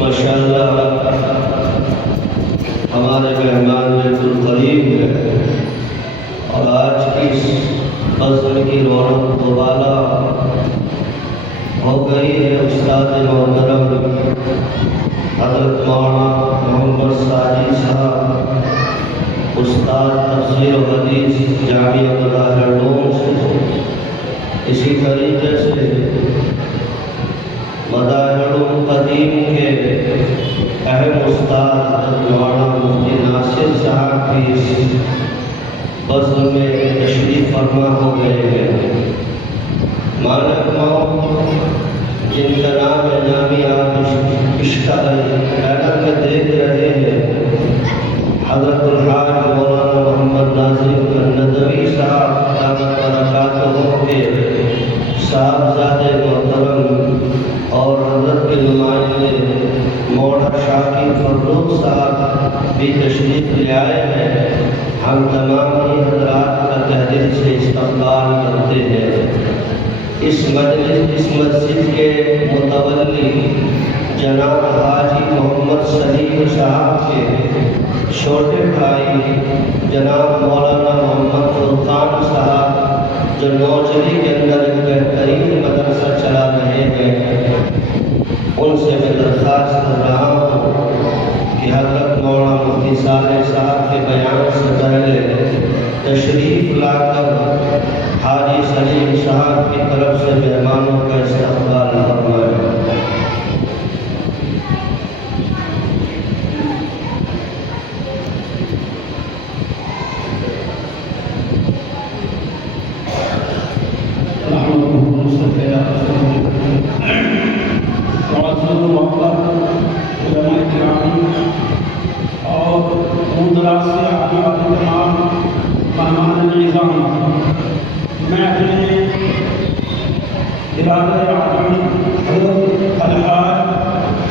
ماشاءاللہ ہمارے مہمان بیت القریب ہے اور آج کی اس فضل کی رونق دوبالا ہو گئی ہے۔ استاد محترم حضرت مولانا محمد ساجد صاحب استاد تفسیر و حدیث جامعہ مظاہر علوم سے، اسی طریقے سے مظاہر علوم قدیم کے اہم استاد حضرت مولانا مفتی ناصر صاحب کی اس فضل میں تشریف فرما ہو گئے ہیں۔ مالک موت جن کا نام جامعہ میں دیکھ رہے ہیں، حضرت الحاج مولانا محمد ناظم الندوی صاحب دامت برکاتہ کے صاحبزادے محترم اور حضرت کے نمائندے مولانا شاکر فروخ صاحب بھی تشریف لے آئے ہیں۔ ہم تمام ہی حضرات کا تہ دل سے استقبال کرتے ہیں۔ اس مسجد کے متولی جناب حاجی محمد سلیم صاحب کے چھوٹے بھائی جناب مولانا محمد فرقان صاحب جو نوجری کے اندر ایک بہترین مدرسہ چلا رہے ہیں، ان سے میں درخواست کر رہا ہوں کہ حضرت مولانا مفتی صالح صاحب کے بیان سے پہلے تشریف لا کر حاجی سلیم صاحب کی طرف سے مہمانوں کا استقبال فرمائیں۔ میں اپنے ارادہ حضرت الحاج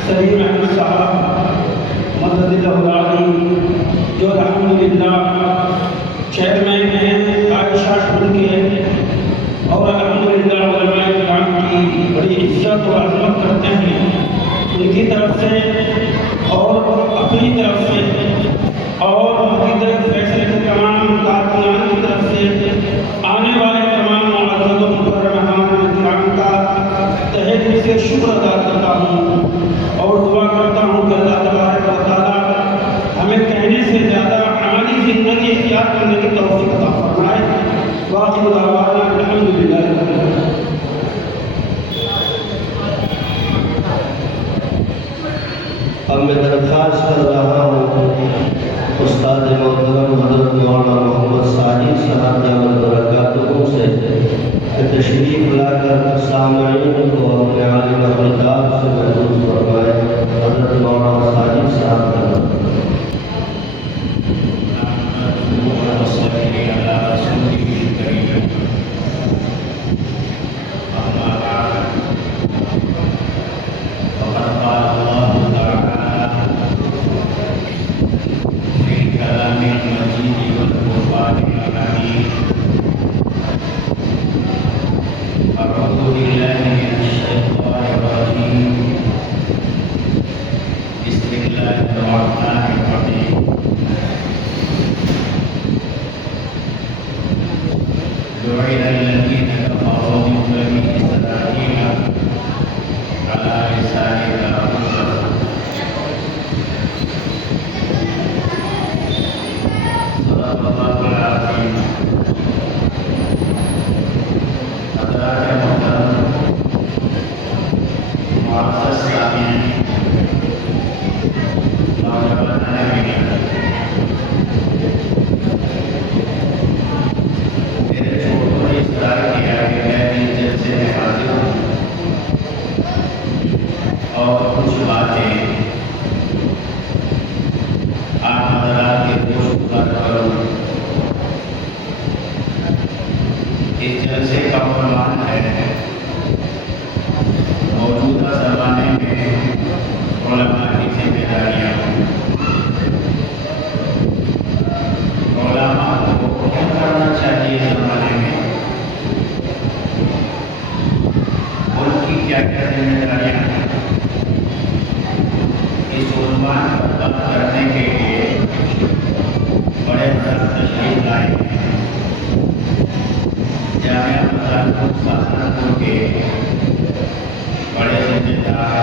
سلیم احمد صاحب مدد اللہ علیہ جو الحمدللہ چیئرمین ہیں عائشہ اسکول کے اور الحمدللہ علماء کرام کی بڑی عزت و عظمت کرتے ہیں، ان کی طرف سے اور اپنی طرف سے اور مدد فیصلے کے تمام کارکنان کی طرف سے آنے والے تمام معزز و مکرم مہمان کرام کا تہہ دل سے شکر ادا کرتا ہوں اور دعا کرتا ہوں کہ اللہ تبارک و تعالیٰ ہمیں کہنے سے زیادہ عملی زندگی اختیار کرنے کی توفیق عطا فرمائے۔ واخر دعوانا الحمدللہ رب العالمین۔ اب میں درخواست کر رہا ہوں استاد محترم حضرت مولانا محمد ساجد صاحب دامت برکاتہ سے کہ تشریف لا کر سامعین کو اپنے عالم خطاب سے محفوظ فرمائے۔ حضرت مولانا ساجد صاحب کا تشریف لائے ہیں جامعہ مدارس سہارنپور کے بڑے ذمہ دار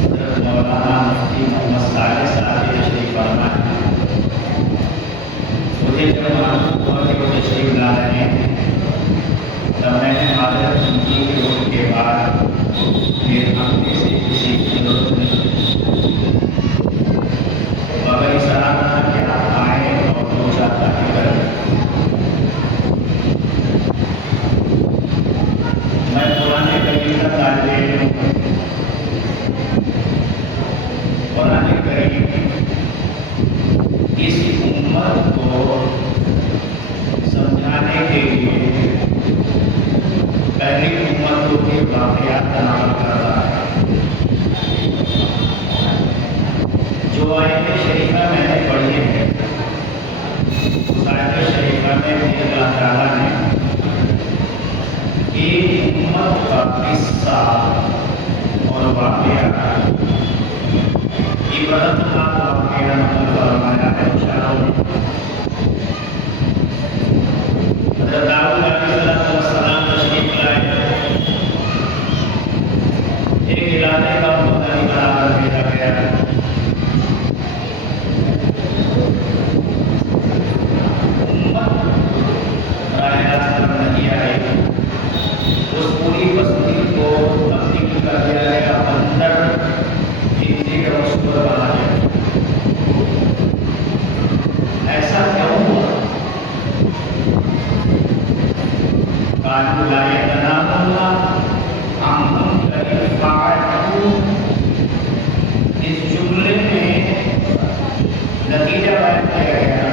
حضرت مولانا مفتی محمد صالح صاحب تشریف فرما ہے. مجھے جب معلوم ہوا کہ وہ تشریف لا رہے ہیں تب میں نے حاضر کی کہ ان کے بعد میرے ہفتے سے کسی کی ضرورت نہیں مگر اس طرح کہ آپ آئیں اور دو چار باتیں کریں. میں قرآن کریم کا طالب علم ہوں. قرآن کریم اس امت کو سمجھانے کے لیے پہلی امتوں کے واقعات کا نقل کرتا ہے. جو آیت شریفہ میں نے پڑھی ہے اس آیت شریفہ میں بھی اللہ تعالیٰ نے ایک امت کا قصہ اور واقعہ عبرت کا واقعہ نقل فرمایا ہے. حضرت داؤد علیہ السلام تشریف لائے. ایک علاقے کا مدنی بنا کر بھیجا گیا. امت راہ راست پر نہیں آئی. اس پوری بستی کو تبدیل کر دیا گیا. اندر ہندی کا مشکل بنا گیا. ایسا کیوں ہوا؟ قالوا لا يتناهى الله عن منكر فعلوه. اس جملے میں نتیجہ بیان کیا گیا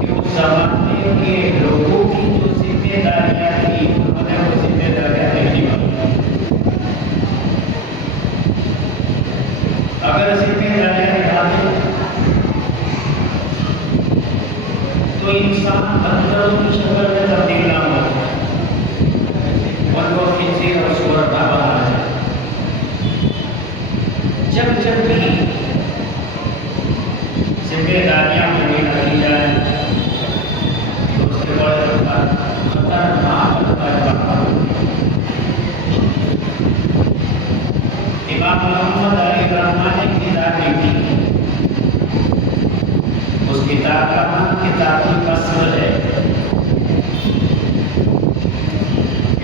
کہ اس زمانے کے لوگوں کی جو ذمہ داریاں تھیں انہوں نے وہ ذمہ داریاں نہیں نبھائی. اگر ذمہ داریاں نبھائی تو انسان اندر کی شکل میں تبدیل نہ ہو اور وہ خنزیر اور سور نہ بنا جائے. جب بھی ذمہ داریاں پوری نہ کی جائیں تو اس کے بڑے خطرناک امام محمد علی رحمٰن نے کتاب لکھی. اس کتاب کا نام کتاب القصر ہے.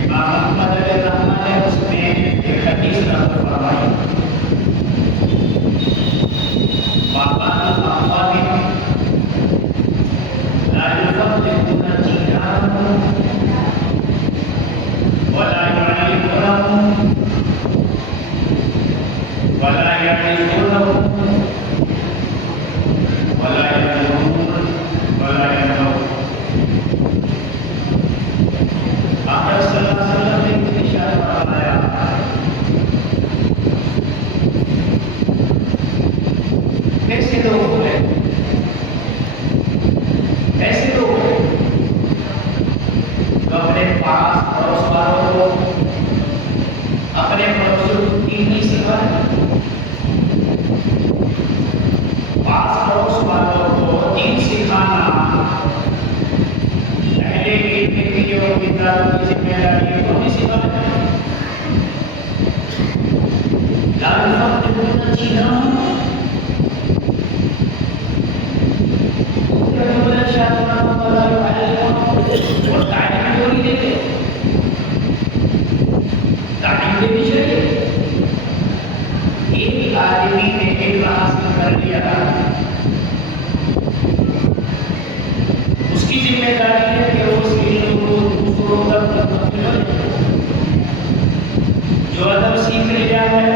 امام محمد علیہ الرحمٰن نے اس میں ایک حدیث نقل فرمائی. بابان الاموال لا يفضلون جيرانهم ولا يعيبونهم ولا يعيبونهم ولا يعلمون ولا ينهون. آقا صلی اللہ علیہ وسلم نے ارشاد فرمایا ایسے لوگ ہیں جو اپنے پاس پڑوس والوں کو اپنے پڑوسیوں کو دین نہیں سکھائے. پاس پڑوس والوں کو دین سکھانا پہلے علم کی جو کتاب کی ذمہ داری ہے وہ نہیں سکھانا. اور تعلیم کیوں نہیں دیتے؟ تعلیم دینی چاہیے. ایک آدمی نے علم حاصل کر لیا اس کی ذمہ داری ہے کہ اس علم کو دوسروں تک منتقل کرے. جو ادب سیکھ لیا ہے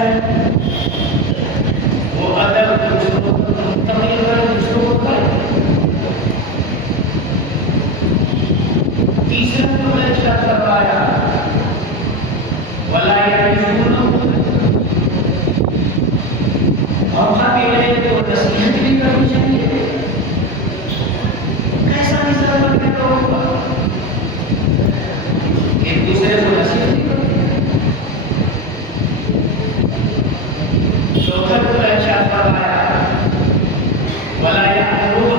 وہ ادب دوسروں تک منتقل کرے, دوسروں کو کرے. تیسرا جو میں ارشاد کروایا ولا يعرفون موقع ملے تو نصیحت بھی کرنی چاہیے. کیسا نظام بن کے لوگوں کا ایک دوسرے کو نصیحت بھی کرنی. چوتھا جو ارشاد فرمایا ولا يأمرون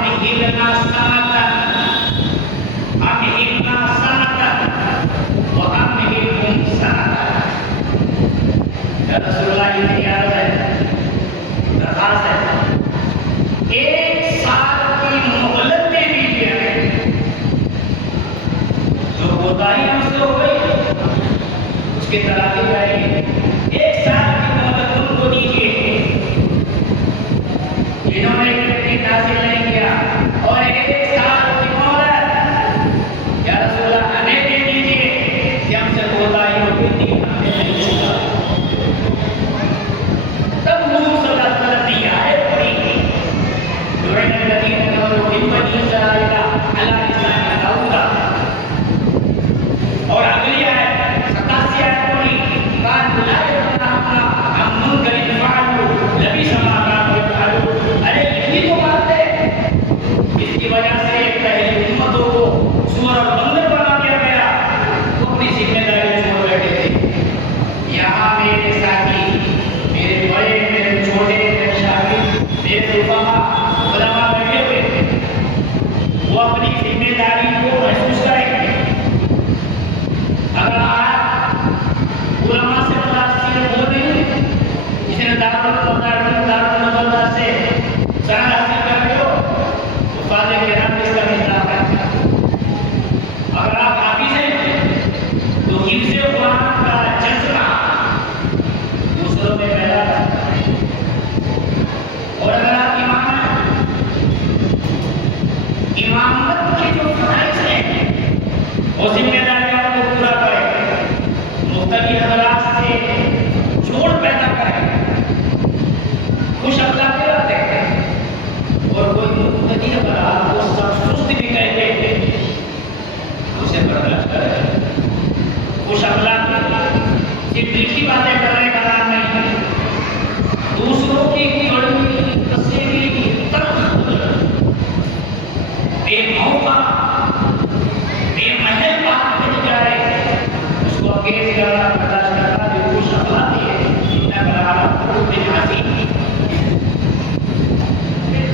أمهلنا سنة أمهلنا سنة وأمهلهم سنة. یا رسول اللہ یہ عرض ہے، درخواست ہے، ایک سال کی مہلت دے دیجیے. جو کوتاہی ہم سے ہو گئی اس کی تلافی کریں گے. ایک سال کی مہلت ان کو دیجیے جنہوں نے تکلیف حاصل نہیں کیا، اور ایک سال کی مہلت یا رسول اللہ ہمیں دے دیجیے کہ ہم سے کوتاہی ہو گئی تھی، ہم نے نہیں چھوڑا. تب حضور صلی اللہ علیہ وسلم نے یہ آیت پڑھی، لعن الذین کفروا من بنی اسرائیل علی لسان داؤد. اور اگلی آیت 87 آیت پڑھی، قالوا لا ينهاكم عن منکر فعلوا لبئس ما كانوا يفعلون. ارے یہی تو بات ہے، اس کی وجہ سے پہلی امتوں کو سور اور بندر بنا دیا گیا، وہ اپنی ذمہ داری چھوڑ بیٹھے تھے. یہاں میرے ساتھی، میرے بڑے، میرے چھوٹے، میرے شاگرد، میرے علماء بیٹھے ہوئے، وہ اپنی ذمہ داری کو محسوس کریں گے. اگر آپ علماء سے متاثر ہو رہے ہیں، جس نے دارالمدار سے سند حاصل کر رہے ہو، استاد کرام اس کا خطاب ہے. اگر آپ حافظ ہیں تو حفظ قرآن کا جذبہ دوسروں میں پیدا کرتا ہے. اور اگر آپ امام ہیں، امامت کے جو فرائض ہیں وہ ذمہ داریوں کو پورا کریں، مختلف حضرات سے جوڑ پیدا کریں، خوش اخلاقی رہتے ہیں. اور کوئی مختلف حضرات کو سب سست بھی کہتے ہیں، اسے برداشت کریں. خوش اخلاقی صرف میٹھی باتیں کرنے کا نام نہیں ہے، دوسروں کی کڑوی کسیری تلخ بے موقع بے محل بات کہی جائے اس کو انگیز کرنا برداشت کرنا جو خوش اخلاقی ہے. انک لعلی خلق عظیم.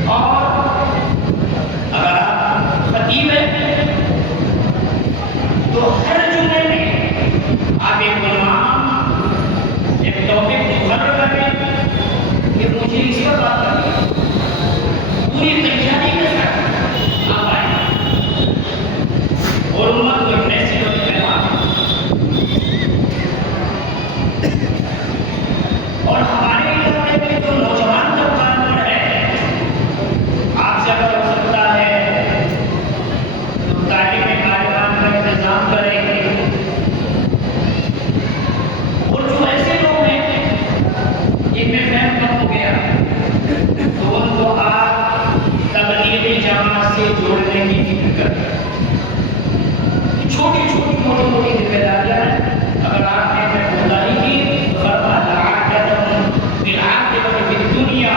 اور اگر آپ خطیب ہیں تو ہر جملے میں آپ ایک عنوان، ایک ٹاپک مقرر کریں کہ مجھے اس پر بات کرنی ہے. پوری تیاری کے ساتھ آپ آئیں اور امت کو ایک میسج اور پیغام. اور ہمارے علاقے میں جو نوجوان طبقہ ہے، آپ سے اگر ہو سکتا ہے تو تعلیم کاربان کا انتظام کریں گے. اور جو ایسے لوگ ہیں جن میں فہم کم ہو گیا تو ان کو آپ تبلیغی جماعت سے جوڑنے کی فکر کریں. چھوٹی چھوٹی موٹی موٹی ذمہ داریاں ہیں. اگر آپ نے کوتاہی کی تو فرمایا بالعاقبۃ فی الدنیا،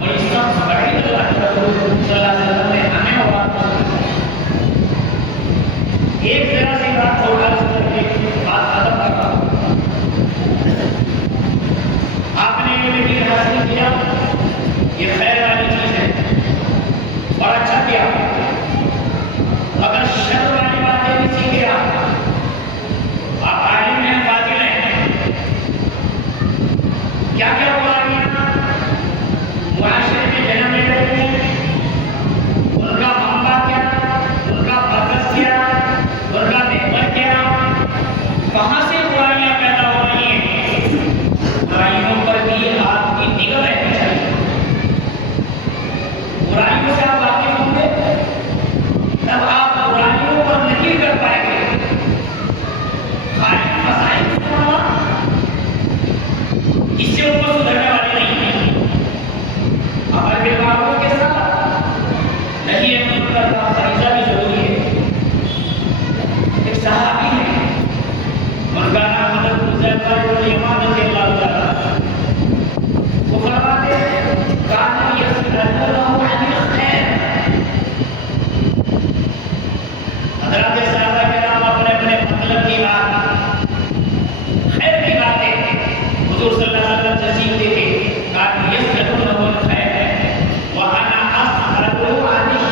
اور اس سب سے بڑی اللہ کے رسول صلی اللہ علیہ وسلم نے ہمیں اور آپ کو ایک ذرا سی بات اور عرض کر کے بات ختم کرتا ہوں. آپ نے علم دین حاصل کیا، یہ خیر والی چیز ہے اور اچھا کیا. اگر شر والی باتیں بھی سیکھے آپ عالم ہیں، فاضل ہیں، کیا کیا برائیاں معاشرے میں جنم لے رہے ہیں، ان کا منبع کیا، ان کا مرکز کیا، ان کا محور کیا، کہاں سے برائیاں پیدا ہو رہی ہیں. برائیوں پر بھی آپ کی نگاہ رہنی چاہیے. برائیوں سے آپ واقف ہوں گے تب آپ برائیوں پر نکیر کر پائیں گے. خالی مسائل سننا اس سے اوپر سدھرنے والے نہیں ہیں. امر بالمعروف کے ساتھ نہی عن المنکر کا فریضہ بھی ضروری ہے. ایک صحابی ہے، ان کا نام حضرت حذیفہ بن الیمان رضی اللہ تعالیٰ. وہ فرماتے ہیں کانوا یسألونہ عن الخیر. حضرات صحابہ کرام اپنے اپنے مطلب کی بات، خیر کی باتیں حضور صلی اللہ علیہ وسلم سے سیکھتے تھے. کانوا یسألونہ عن الخیر وانا اسألہ عن الشر.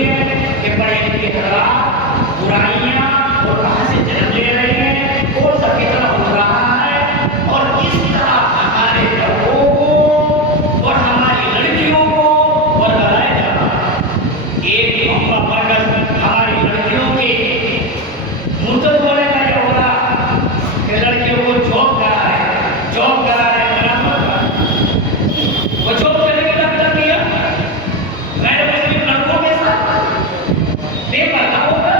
ضروری ہے کہ پڑھے لکھے حضرات برائیاں اور کہاں سے جنم لے رہے ہیں کون سا فتنہ اٹھ رہا ہے اور اس طرح ہمارے لڑکوں کو اور ہماری لڑکیوں کو اور لڑایا جا رہا ہے۔ ایک محمد مرکز ہماری لڑکیوں کے مرتد ہونے کا یہ ہو رہا کہ لڑکیوں کو جاب کرا رہے برابر وہ جاب کرنے کے ڈاکٹر کیا غیر مسلم لڑکوں کے ساتھ بے پردہ ہو کر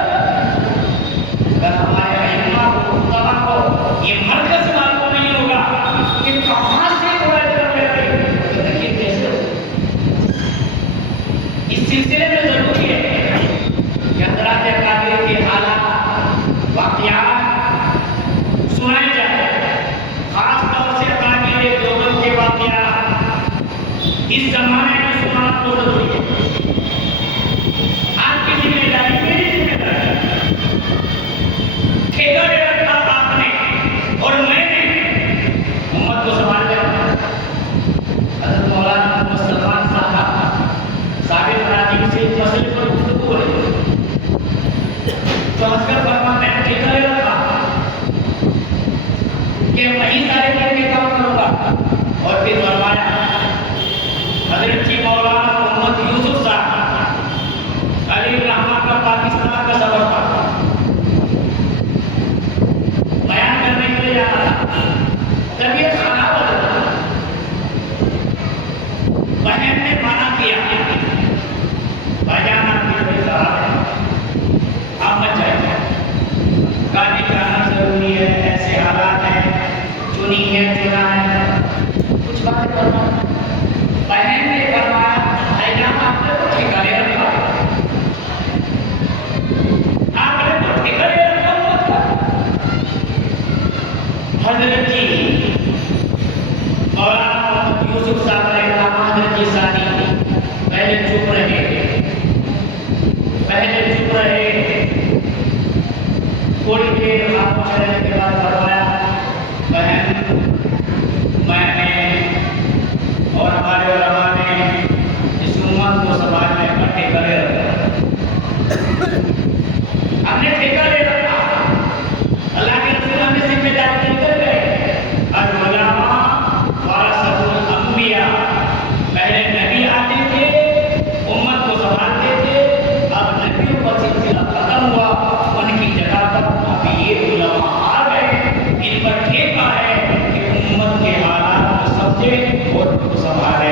اگر ہمارے ائمہ کو علماء کو یہ مرکز معلوم نہیں ہوگا کہ کہاں سے برائے جنم لے رہی تو دیکھیے کیسے ہو۔ اس سلسلے میں ضروری ہے کہ حضرات اکابر کے حالات واقعات سنائے جائیں، خاص طور سے اکابر دیوبند کے واقعات اس زمانے میں سنانا تو ضروری ہے۔ آپ کی ذمہ داری میری ذمہ داری ٹھیکہ لے رکھا آپ نے اور میں نے امت کو سنبھال لیا۔ حضرت مولانا محمد سلمان صاحب ثابت راجی سے اس مسئلے پر گفتگو ہو رہی تو اصغر فرما میں نے ٹھیکہ لے رکھا کہ وہی سارے دن میں کام کروں گا اور پھر فرمایا حضرت جی مولانا محمد یوسف صاحب علی الرحمٰن کا پاکستان کا سفر تھا، بیان کرنے کے لیے جانا تھا، طبیعت خراب ہو گئی، بہن نے منع کیا بھائی آپ کی طبیعت خراب ہے آپ مت جائیے، گاڑی جانا ضروری ہے، ایسے حالات ہیں چنی ہے چنا ہے کچھ باتیں کرنا۔ بہن نے فرمایا بھائی جان آپ نے تو ٹھیکہ لے رکھا، آپ نے تو ٹھیکہ لے رکھا۔ حضرت جی مولانا محمد یوسف صاحب علیہ السلام حضرت جی ثانی پہلے چپ رہے تھوڑی دیر خاموش رہنے کے بعد فرمایا بہن میں نے اور ہمارے علماء نے اس امت کو سنبھالنے کا ٹھیکہ لے رکھا، ہم نے ٹھیکہ لے رکھا، اللہ کے رسول ہمیں ذمہ داری دے کر گئے العلماء ورثۃ الانبیاء، پہلے نبی آتے تھے امت کو سنبھالتے تھے، اب نبیوں کا سلسلہ ختم ہوا، ان کی جگہ پر اب یہ علماء آ گئے، ان پر ٹھیکہ ہے کہ امت کے حالات کو سمجھے اور سنبھالے۔